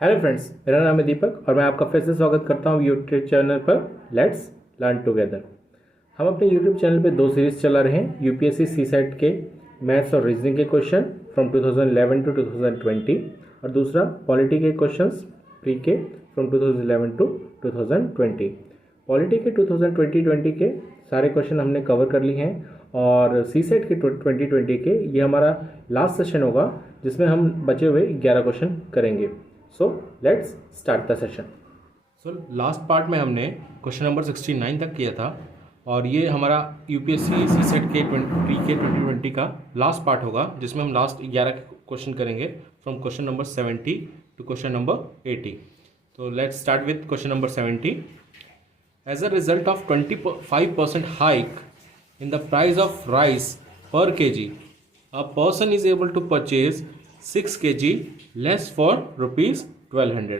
Hello friends, मेरा नाम है दीपक और मैं आपका फिर से स्वागत करता हूँ यूट्यूब चैनल पर लेट्स लर्न टुगेदर। हम अपने यूट्यूब चैनल पे दो सीरीज चला रहे हैं यूपीएससी सी सेट के मैथ्स और रीजनिंग के क्वेश्चन फ्रॉम 2011 टू 2020 और दूसरा पॉलिटी के क्वेश्चंस प्री के फ्रॉम 2011 टू 2020। पॉलिटी के 2020 के सारे क्वेश्चन हमने कवर कर लिए हैं और सी सेट के 2020 के ये हमारा लास्ट सेशन होगा जिसमें हम बचे हुए 11 क्वेश्चन करेंगे। So let's start the session. So last part में हमने क्वेश्चन नंबर 69 तक किया था और ये हमारा यूपीएससी सी सेट के प्री के 2020 का लास्ट पार्ट होगा जिसमें हम लास्ट 11 क्वेश्चन करेंगे from question number 70 to question number 80। तो let's start with question number 70। As a result of 25% hike in the price of rice per kg, a person is able to purchase 6 kg less for rupees 1200.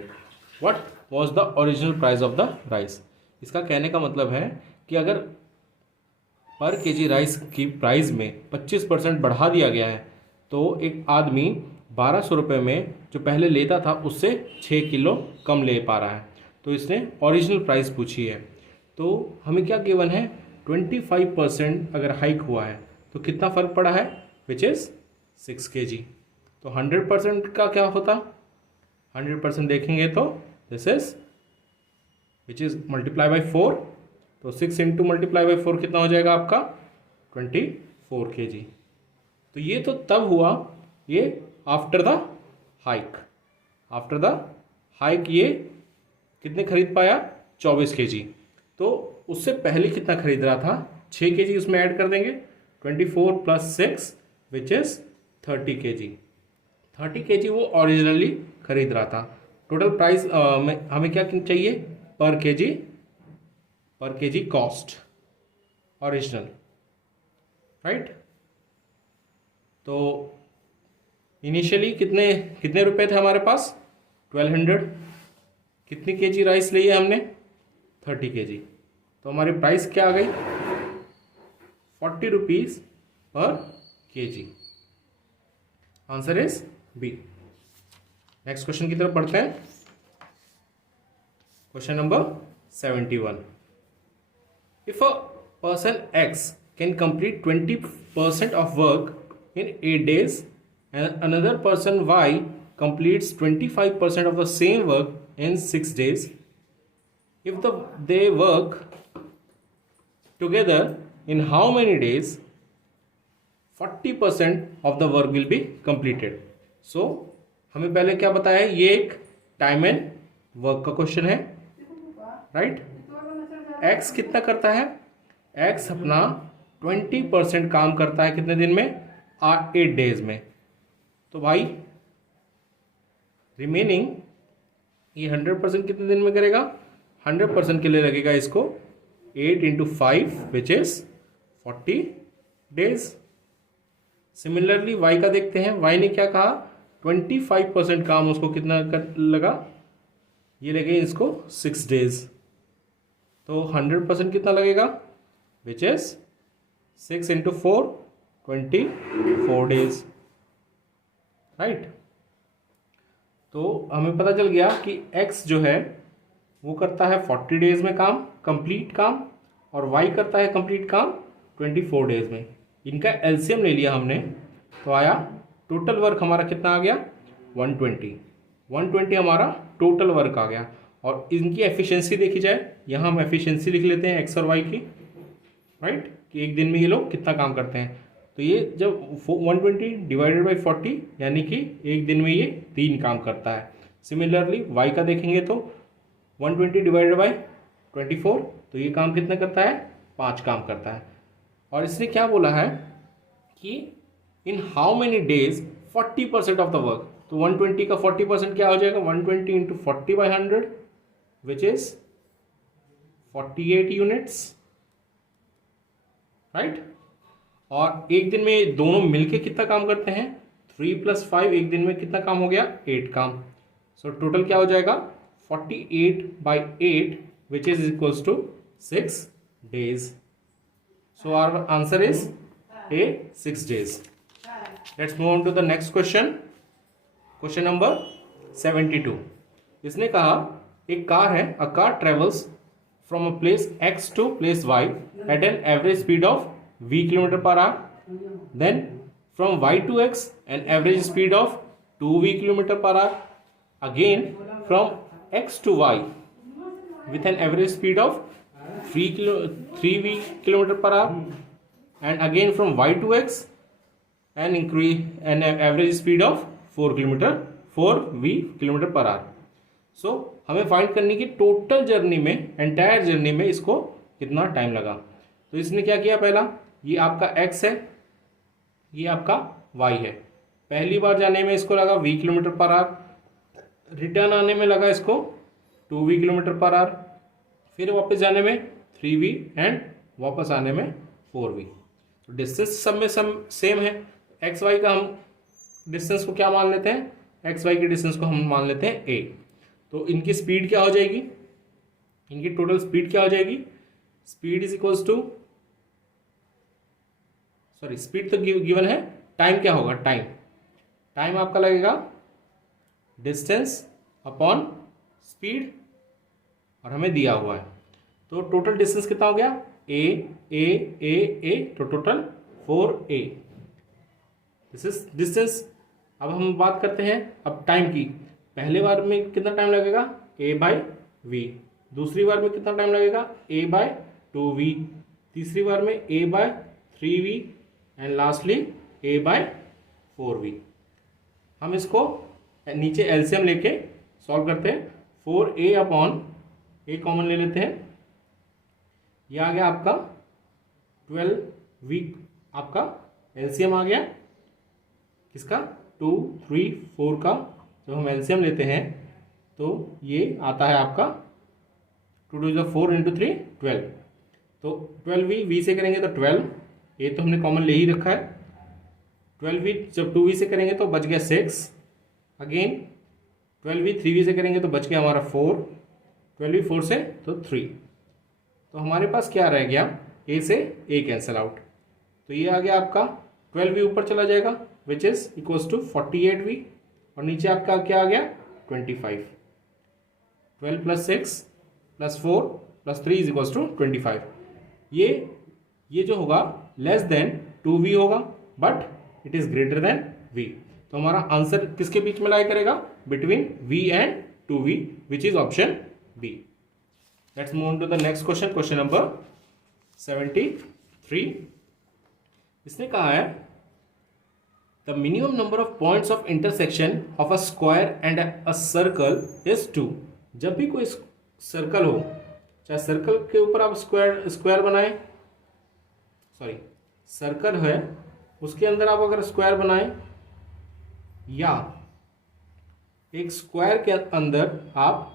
What was the original price of the rice? इसका कहने का मतलब है कि अगर पर KG rice की price में 25% बढ़ा दिया गया है तो एक आदमी 1200 रुपये में जो पहले लेता था उससे 6 किलो कम ले पा रहा है। तो इसने ओरिजिनल प्राइस पूछी है। तो हमें क्या गिवन है, 25% अगर हाइक हुआ है तो कितना फ़र्क पड़ा है, विच इज़ 6 kg। तो 100% का क्या होता, 100% देखेंगे तो this is which is multiply by 4। तो 6 इंटू मल्टीप्लाई बाई 4 कितना हो जाएगा आपका 24 kg। तो ये तो तब हुआ, ये after the hike. After the hike ये कितने खरीद पाया, 24 kg। तो उससे पहले कितना खरीद रहा था, 6 kg उसमें ऐड कर देंगे, 24 plus 6 which is 30 kg। 30 kg वो ओरिजिनली खरीद रहा था। टोटल प्राइस में हमें क्या चाहिए, पर केजी कॉस्ट ओरिजिनल, राइट। तो इनिशियली कितने कितने रुपए थे हमारे पास, 1200। कितनी केजी राइस ली है हमने, 30 kg। तो हमारी प्राइस क्या आ गई, 40 rupees per KG. Answer is B. Next question की तरफ बढ़ते हैं। Question number 71। If a person X can complete 20% of work in 8 days and another person y completes 25% of the same work in 6 days, if they work together in how many days 40% of the work will be completed? So हमें पहले क्या बताया है, ये एक time and work का question है, right. X कितना करता है, एक्स अपना 20% काम करता है कितने दिन में, 8 days में। तो भाई रिमेनिंग ये 100% कितने दिन में करेगा, 100% के लिए लगेगा इसको 8 into 5 which is 40 days। Similarly Y का देखते हैं, वाई ने क्या कहा, 25% काम उसको कितना लगा, ये लगे इसको 6 days। तो 100% कितना लगेगा, which is 6 into 4 24 days, right. तो हमें पता चल गया कि x जो है वो करता है 40 days में काम, कंप्लीट काम, और y करता है कंप्लीट काम 24 days में। इनका एलसीएम ले लिया हमने तो आया टोटल वर्क हमारा कितना आ गया, 120 हमारा टोटल वर्क आ गया। और इनकी एफिशिएंसी देखी जाए, यहाँ हम एफिशिएंसी लिख लेते हैं x और y की, राइट, कि एक दिन में ये लोग कितना काम करते हैं। तो ये जब 120 डिवाइडेड बाई 40 यानी कि एक दिन में ये 3 काम करता है। सिमिलरली y का देखेंगे तो 120 डिवाइडेड बाई 24, तो ये काम कितना करता है, 5 काम करता है। और इसने क्या बोला है कि in how many days 40% of the work. तो 120 का 40% क्या हो जाएगा, 120 into 40/100 which is 48 units, right. और एक दिन में दोनों मिलके कितना काम करते हैं, 3 + 5, एक दिन में कितना काम हो गया, 8 काम। सो टोटल क्या हो जाएगा, 48/8 which is equals to 6 days। So our answer is A, 6 days. Let's move on to the next question. Question number 72. इसने कहा एक कार है, a car travels from a place x to place y at an average speed of v kilometre per hour, then from y to x an average speed of 2v kilometre per hour, again from x to y with an average speed of 3v kilometer per hour, and again from y to x an average speed of 4v kilometer per hour. सो हमें find करनी कि total journey में, entire journey में इसको कितना time लगा। तो इसने क्या किया, पहला ये आपका x है, ये आपका y है। पहली बार जाने में इसको लगा v kilometre per our, return आने में लगा इसको 2v किलोमीटर पर आवर, फिर वापस जाने में 3v एंड वापस आने में 4v। तो डिस्टेंस सब में सेम है। एक्स वाई का हम डिस्टेंस को क्या मान लेते हैं, एक्स वाई के डिस्टेंस को हम मान लेते हैं a। तो इनकी स्पीड क्या हो जाएगी, इनकी टोटल स्पीड क्या हो जाएगी, speed is equals to, sorry speed तो गिवन है, टाइम क्या होगा, टाइम आपका लगेगा डिस्टेंस अपॉन स्पीड, और हमें दिया हुआ है। तो टोटल डिस्टेंस कितना हो गया, ए, तो total 4a, this is distance. अब हम बात करते हैं अब टाइम की। पहले बार में कितना टाइम लगेगा, a/v, दूसरी बार में कितना टाइम लगेगा, a/2v, तीसरी बार में a/3v एंड लास्टली a/4v। हम इसको नीचे एलसीएम लेके सॉल्व करते हैं। 4a अपॉन a कॉमन ले लेते हैं, यह आ गया आपका 12v, आपका एलसीएम आ गया किसका, 2, 3, 4 का। जब हम एलसीएम लेते हैं तो ये आता है आपका 2 2 4 इंटू 3 12। तो 12v, v से करेंगे तो 12, ये तो हमने कॉमन ले ही रखा है। 12v जब 2v से करेंगे तो बच गया 6, अगेन 12v 3v से करेंगे तो बच गया हमारा 4, 12v 4 से तो 3। तो हमारे पास क्या रह गया, a से a कैंसिल आउट, तो ये आ गया आपका 12v ऊपर चला जाएगा विच इज इक्वल्स टू 48v, और नीचे आपका क्या आ गया 25। 12 plus 6 plus 4 plus 3 is equals to 25। ये जो होगा लेस देन 2v होगा, but it is greater than v। तो हमारा आंसर किसके बीच में लाई करेगा, between v and 2v, which is option B. Let's move on to the next question, question number 73। इसने कहा है the minimum number of points of intersection of a square and a circle is 2। जब भी कोई circle हो, चाहे circle के ऊपर आप स्क्वायर बनाएं, सॉरी सर्कल है उसके अंदर आप अगर स्क्वायर बनाएं, या एक स्क्वायर के अंदर आप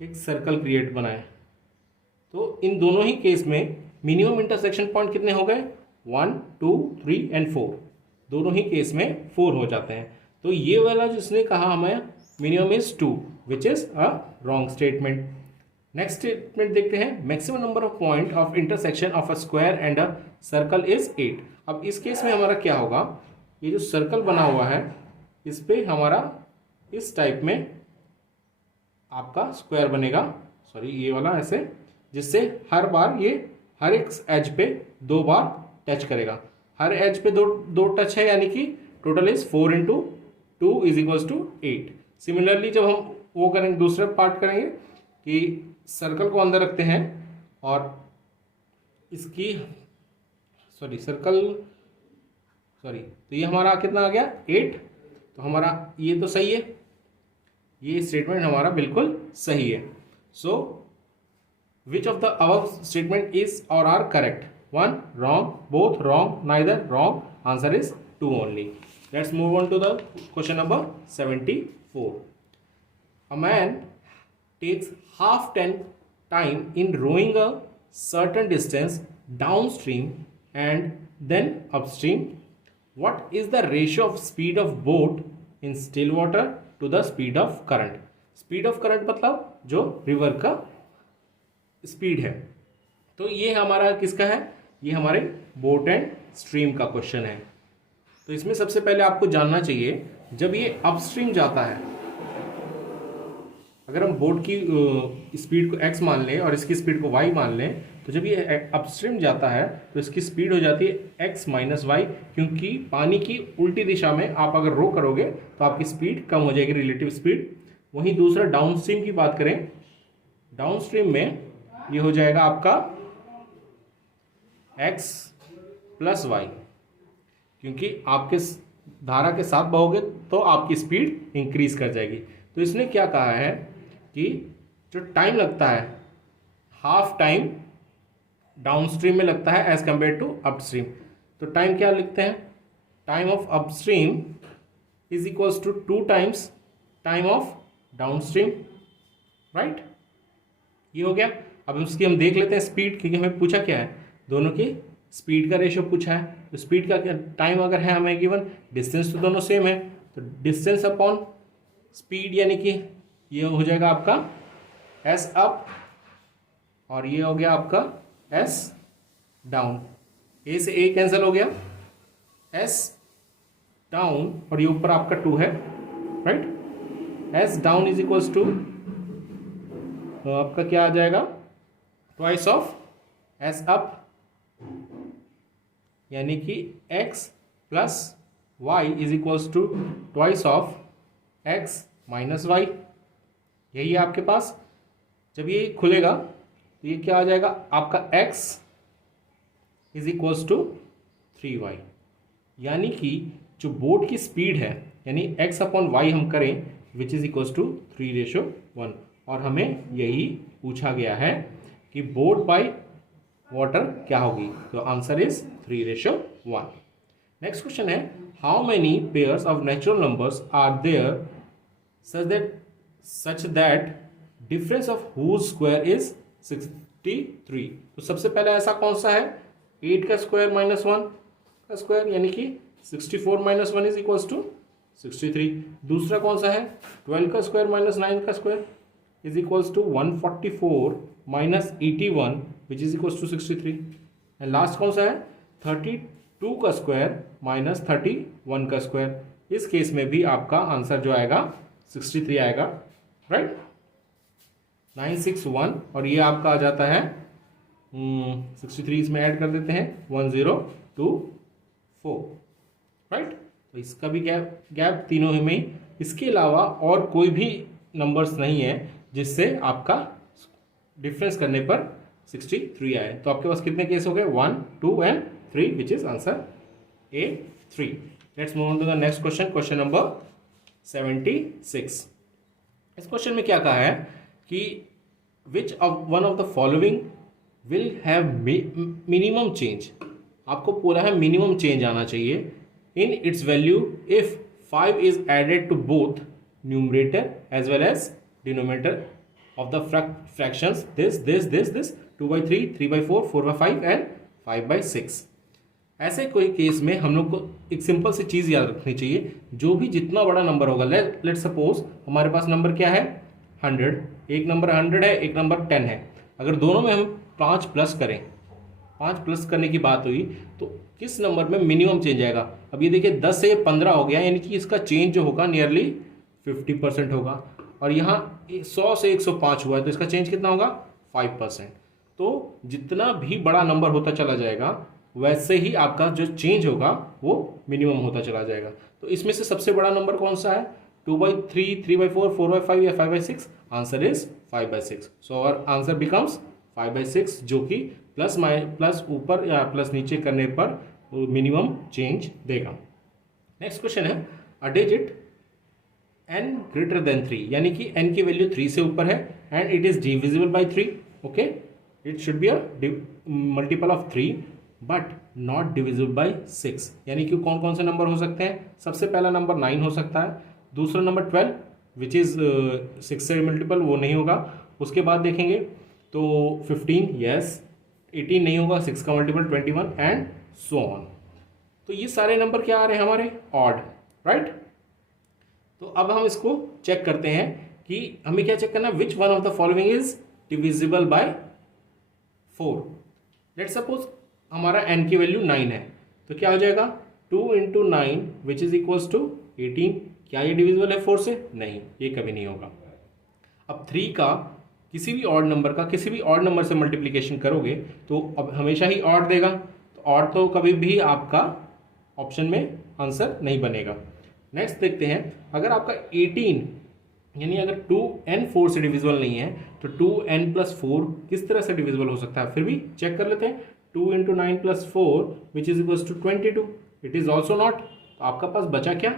एक सर्कल क्रिएट बनाएं, तो इन दोनों ही केस में मिनिमम इंटरसेक्शन पॉइंट कितने हो गए, 1, 2, 3 एंड 4, दोनों ही केस में 4 हो जाते हैं। तो ये वाला जिसने कहा हमें minimum is 2, which is a wrong statement. Next statement देखते हैं, maximum number of point of intersection of a square and a circle is 8। अब इस केस में हमारा क्या होगा, ये जो सर्कल बना हुआ है इस पे हमारा इस टाइप में आपका स्क्वायर बनेगा, सॉरी ये वाला ऐसे, जिससे हर बार ये हर एक एज पे 2 बार टच करेगा। हर एज पे दो टच है, यानी कि total is 4 into 2 is equals to 8। Similarly जब हम वो करेंगे, दूसरा पार्ट करेंगे कि सर्कल को अंदर रखते हैं और इसकी तो ये हमारा कितना आ गया 8। तो हमारा ये तो सही है, ये स्टेटमेंट हमारा बिल्कुल सही है। So which of the above statement is और are correct, 1 wrong, both wrong, neither wrong, answer is 2 only. Let's move on to the question number 74. A man takes half time in rowing a certain distance downstream and then upstream. What is the ratio of speed of boat in still water to the speed of current? Speed of current मतलब जो river का speed है। तो ये हमारा किसका है, ये हमारे बोट एंड स्ट्रीम का क्वेश्चन है। तो इसमें सबसे पहले आपको जानना चाहिए, जब ये अपस्ट्रीम जाता है, अगर हम बोट की स्पीड को x मान लें और इसकी स्पीड को y मान लें, तो जब ये अपस्ट्रीम जाता है तो इसकी स्पीड हो जाती है x माइनस वाई, क्योंकि पानी की उल्टी दिशा में आप अगर रो करोगे तो आपकी स्पीड कम हो जाएगी, रिलेटिव स्पीड। वहीं दूसरा डाउनस्ट्रीम की बात करें, डाउनस्ट्रीम में ये हो जाएगा आपका x प्लस वाई, क्योंकि आपके धारा के साथ बहोगे तो आपकी स्पीड इंक्रीज कर जाएगी। तो इसने क्या कहा है कि जो टाइम लगता है, हाफ टाइम डाउनस्ट्रीम में लगता है एज कंपेयर टू अपस्ट्रीम। तो टाइम क्या लिखते हैं, time of upstream is equals to 2 times time of downstream, right. ये हो गया। अब उसकी हम देख लेते हैं स्पीड, क्योंकि हमें पूछा क्या है, दोनों की स्पीड का रेशियो पूछा है। तो स्पीड का टाइम अगर है हमें गिवन, डिस्टेंस तो दोनों सेम है, तो डिस्टेंस अपॉन स्पीड यानी कि ये हो जाएगा आपका एस अप और ये हो गया आपका एस डाउन। ए से ए कैंसिल हो गया, एस डाउन और ये ऊपर आपका 2 है, right. S down is equals to आपका क्या आ जाएगा, ट्वाइस ऑफ एस अप, यानी कि x plus Y is equals to twice of x minus Y. यही है आपके पास। जब ये खुलेगा तो ये क्या आ जाएगा आपका x is equals to 3y, यानी कि जो बोट की स्पीड है यानी x अपॉन वाई हम करें विच इज इक्वल्स टू 3:1, और हमें यही पूछा गया है कि बोट बाय वाटर क्या होगी, तो आंसर इज 3:1। नेक्स्ट क्वेश्चन है, how many pairs of natural numbers are there such that difference of whose square is 63। तो सबसे पहला ऐसा कौन सा है, 8 का स्क्वायर माइनस 1 का स्क्वायर, यानी कि 64 माइनस 1 इज इक्वल्स टू 63। दूसरा कौन सा है, 12 का स्क्वायर माइनस 9 का square is equals to 144 minus 81 which is equals to 63। And last कौन सा है, 32 का स्क्वायर माइनस 31 का स्क्वायर। इस केस में भी आपका आंसर जो आएगा 63 आएगा, राइट। 961 और ये आपका आ जाता है 63, इसमें ऐड कर देते हैं 1024, राइट। तो इसका भी गैप तीनों में ही। इसके अलावा और कोई भी नंबर्स नहीं है जिससे आपका डिफरेंस करने पर 63 आए। तो आपके पास कितने केस हो गए, 1, 2 and 3 which is answer A3। Let's move on to the next question, question number 76। इस क्वेश्चन में क्या कहा है कि which one of the following will have minimum change. आपको पूरा है मिनिमम चेंज आना चाहिए in its value if 5 is added to both numerator as well as denominator of the fractions this 2/3, 3/4, 4/5 and 5/6। ऐसे कोई केस में हम लोग को एक सिंपल सी चीज़ याद रखनी चाहिए, जो भी जितना बड़ा नंबर होगा, लेट सपोज हमारे पास नंबर क्या है 100, एक नंबर 100 है, एक नंबर 10 है। अगर दोनों में हम 5 प्लस करें, 5 प्लस करने की बात हुई तो किस नंबर में मिनिमम चेंज आएगा। अब ये देखिए 10 से ये 15 हो गया, यानी कि इसका चेंज जो होगा नियरली 50% होगा। और यहाँ 100 से 105 हुआ है तो इसका चेंज कितना होगा 5%। तो जितना भी बड़ा नंबर होता चला जाएगा वैसे ही आपका जो चेंज होगा वो मिनिमम होता चला जाएगा। तो इसमें से सबसे बड़ा नंबर कौन सा है, 2/3, 3/4, 4/5 या 5/6, answer is 5/6। So our answer becomes 5/6, जो कि प्लस ऊपर या प्लस नीचे करने पर मिनिमम चेंज देगा। नेक्स्ट क्वेश्चन है, a digit n greater than 3, यानी कि n की वैल्यू 3 से ऊपर है and it is divisible by 3, okay, it should be a multiple of 3 but not divisible by 6। यानी कि कौन कौन से नंबर हो सकते हैं, सबसे पहला नंबर 9 हो सकता है, दूसरा नंबर 12 विच इज 6 से मल्टीपल, वो नहीं होगा। उसके बाद देखेंगे तो 15 यस, 18 नहीं होगा, 6 का मल्टीपल 21 एंड सो ऑन। तो ये सारे नंबर क्या आ रहे हैं हमारे ऑड, राइट। तो अब हम इसको चेक करते हैं कि हमें क्या चेक करना, विच one of the following is divisible by 4। Let suppose हमारा n की वैल्यू 9 है, तो क्या हो जाएगा 2 × 9 विच इज इक्वल्स टू 18। क्या ये डिविजिबल है 4 से, नहीं, ये कभी नहीं होगा। अब 3 का किसी भी ऑड नंबर का किसी भी ऑड नंबर से मल्टीप्लिकेशन करोगे तो अब हमेशा ही ऑड देगा, तो ऑड तो कभी भी आपका ऑप्शन में आंसर नहीं बनेगा। नेक्स्ट देखते हैं, अगर आपका 18 यानी अगर 2n 4 से डिविजिबल नहीं है तो 2n + 4 किस तरह से डिविजिबल हो सकता है, फिर भी चेक कर लेते हैं। 2 × 9 + 4 which is equal to 22, it is also not. तो आपका पास बचा क्या,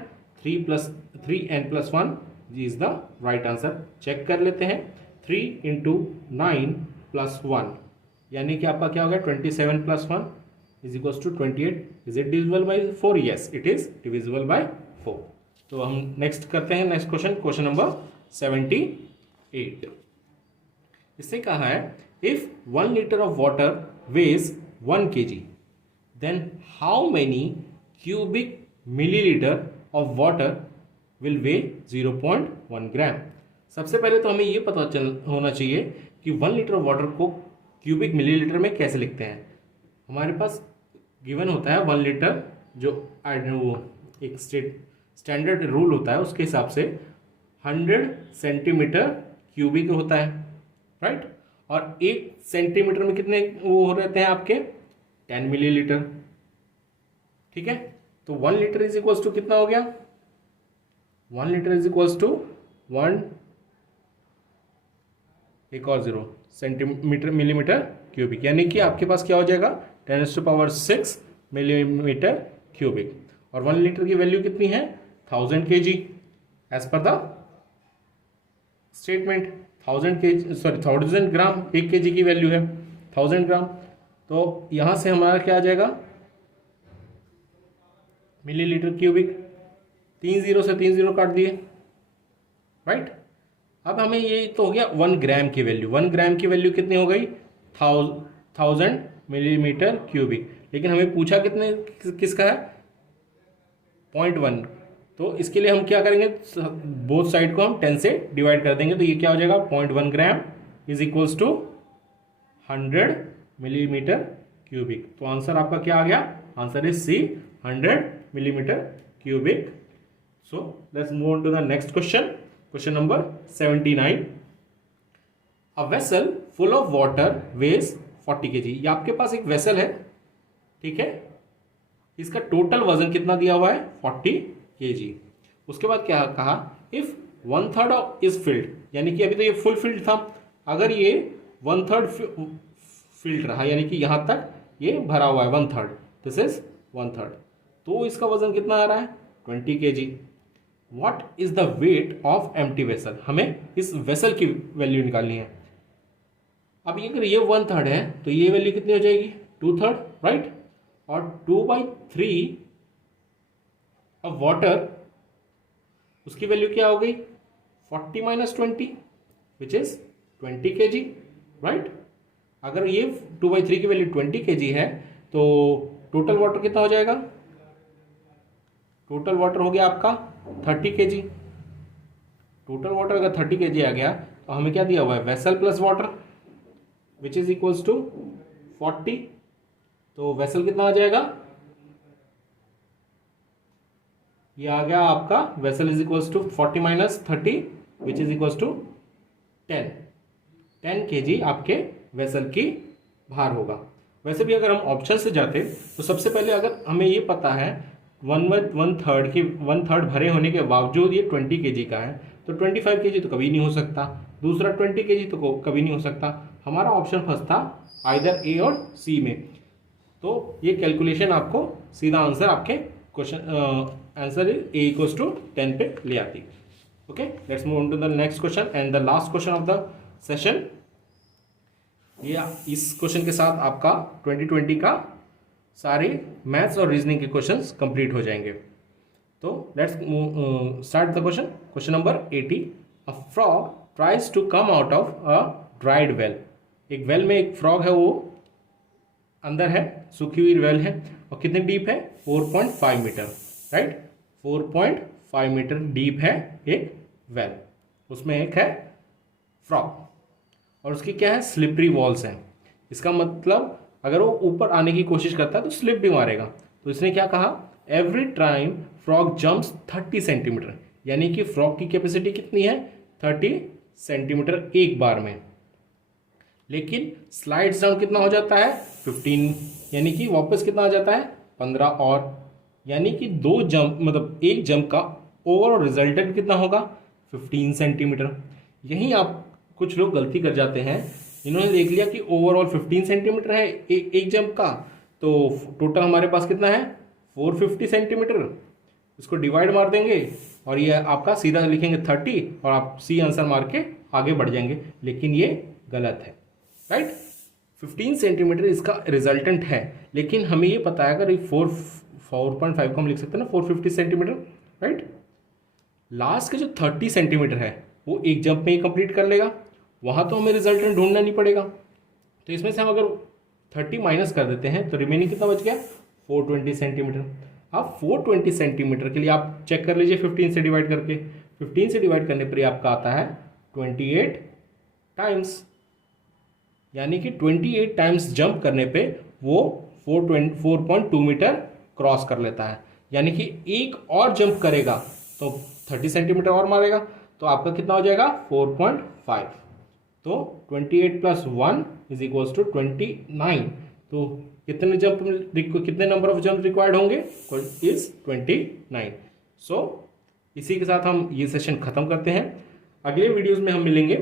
3n + 1 is the right answer. Check कर लेते हैं, 3 × 9 + 1 यानी कि आपका क्या हो गया, 27 + 1 is equal to 28। Is it divisible by 4? Yes, it is divisible by 4। तो हम नेक्स्ट करते हैं, नेक्स्ट क्वेश्चन नंबर 78। इससे कहा है, if 1 litre of water weighs 1 kg then how many cubic millilitre of water will weigh 0.1 gram. सबसे पहले तो हमें ये पता होना चाहिए कि 1 लीटर ऑफ वाटर को क्यूबिक मिलीलीटर में कैसे लिखते हैं। हमारे पास गिवन होता है 1 लीटर, जो वो एक स्टैंडर्ड रूल होता है, उसके हिसाब से 100 सेंटीमीटर क्यूबिक होता है, राइट। और 1 सेंटीमीटर में कितने वो रहते हैं आपके, 10 मिलीलीटर, ठीक है। तो 1 लीटर इज इक्वल्स टू कितना हो गया, 1 लीटर इज इक्वल्स टू 1 एक और 0 सेंटीमीटर मिलीमीटर क्यूबिक, यानी कि आपके पास क्या हो जाएगा, 10⁶ मिलीमीटर क्यूबिक। और 1 लीटर की वैल्यू कितनी है, 1000 kg as per the statement. 1000 gram 1 kg की वैल्यू है 1000 ग्राम। तो यहां से हमारा क्या आ जाएगा, मिलीलीटर क्यूबिक। 3 0 से 3 0 काट दिए, राइट। अब हमें ये तो हो गया 1 ग्राम की वैल्यू। 1 ग्राम की वैल्यू कितनी हो गई, 1000 मिलीमीटर क्यूबिक। लेकिन हमें पूछा कितने किसका है, 0.1। तो इसके लिए हम क्या करेंगे, बोथ साइड को हम 10 से डिवाइड कर देंगे। तो ये क्या हो जाएगा, 0.1 gram is equals to 100 millimetre cubic. तो आंसर आपका क्या आ गया, answer is C, 100 millimetre cubic. So let's move on to the next question number 79। A vessel full of water weighs 40 kg। ये आपके पास एक वेसल है, ठीक है, इसका टोटल वजन कितना दिया हुआ है, 40 kg। उसके बाद क्या कहा, इफ 1/3 इज फिल्ड, यानी कि अभी तो ये फुल फिल्ड था, अगर ये 1/3 फिल्ड रहा, यानी कि यहां तक ये भरा हुआ है 1/3, दिस इज 1/3, तो इसका वजन कितना आ रहा है, 20 kg। What is the weight of empty vessel, हमें इस वेसल की वैल्यू निकालनी है। अब अगर ये 1/3 है तो ये वैल्यू कितनी हो जाएगी, 2/3, राइट। और 2/3 ऑफ वाटर, उसकी वैल्यू क्या हो गई, 40 - 20 विच इज 20 kg, राइट। अगर ये 2/3 की वैल्यू 20 kg है तो टोटल वाटर कितना हो जाएगा, टोटल वाटर हो गया आपका 30 kg। टोटल वाटर अगर 30 kg आ गया तो हमें क्या दिया हुआ है, vessel plus water which is equals to 40। तो वेसल कितना आ जाएगा, ये आ गया आपका vessel is equals to 40 - 30 which is equals to 10 kg आपके वेसल की भार होगा। वैसे भी अगर हम ऑप्शन से जाते तो सबसे पहले अगर हमें ये पता है 1/3 भरे होने के बावजूद ये 20 kg का है, तो 25 kg तो कभी नहीं हो सकता, दूसरा 20 kg तो कभी नहीं हो सकता। हमारा ऑप्शन फर्स्ट था आइदर ए और सी में, तो ये कैलकुलेशन आपको सीधा आंसर आपके question answer A equals to 10 पे ले आती। Okay, let's move on to the next question and the last question of the session. ये इस क्वेश्चन के साथ आपका 2020 का सारे मैथ्स और रीजनिंग के क्वेश्चंस कंप्लीट हो जाएंगे। तो let's start the question number 80। A frog tries to come out of a dried well. एक वेल में एक फ्रॉग है, वो अंदर है, सूखी हुई वेल है, और कितने डीप है, 4.5 मीटर, राइट। 4.5 मीटर डीप है एक वेल, उसमें एक है फ्रॉग और उसकी क्या है, स्लिपरी वॉल्स हैं। इसका मतलब अगर वो ऊपर आने की कोशिश करता है तो स्लिप भी मारेगा। तो इसने क्या कहा, every time frog jumps 30 centimetre, यानी कि फ्रॉग की कैपेसिटी कितनी है, 30 सेंटीमीटर एक बार में। लेकिन स्लाइड्स डाउन कितना हो जाता है 15, यानी कि वापस कितना आ जाता है 15 और, यानी कि दो जंप मतलब एक जंप का ओवरऑल रिजल्टेंट कितना होगा 15 सेंटीमीटर। यही आप कुछ लोग गलती कर जाते हैं, इन्होंने देख लिया कि ओवरऑल 15 सेंटीमीटर है एक जंप का, तो टोटल हमारे पास कितना है 450 सेंटीमीटर। इसको डिवाइड मार देंगे और ये आपका सीधा लिखेंगे 30 और आप सी आंसर मार के आगे बढ़ जाएंगे, लेकिन ये गलत है, राइट। 15 सेंटीमीटर इसका रिजल्टेंट है, लेकिन हमें ये पता है अगर ये 4.5 को हम लिख सकते हैं ना 450 सेंटीमीटर, राइट। लास्ट के जो 30 सेंटीमीटर है वो एक जंप में ही कंप्लीट कर लेगा, वहाँ तो हमें रिजल्टेंट ढूंढना नहीं पड़ेगा। तो इसमें से हम अगर 30 माइनस कर देते हैं तो रिमेनिंग कितना बच गया 420 सेंटीमीटर। अब 420 सेंटीमीटर के लिए आप चेक कर लीजिए 15 से डिवाइड करके, 15 से डिवाइड करने पर आपका आता है 28 टाइम्स, यानी कि 28 टाइम्स जंप करने पे वो 4.2 मीटर क्रॉस कर लेता है। यानी कि एक और जंप करेगा तो 30 सेंटीमीटर और मारेगा, तो आपका कितना हो जाएगा 4.5। तो 28 + 1 = 29। तो कितने नंबर ऑफ जंप रिक्वायर्ड होंगे इज 29। सो इसी के साथ हम ये सेशन खत्म करते हैं। अगले वीडियोस में हम मिलेंगे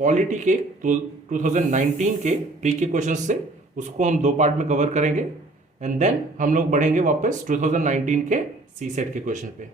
पॉलिटी के 2019 के प्री के क्वेश्चन से, उसको हम 2 पार्ट में कवर करेंगे एंड देन हम लोग बढ़ेंगे वापस 2019 के सी सेट के क्वेश्चन पे।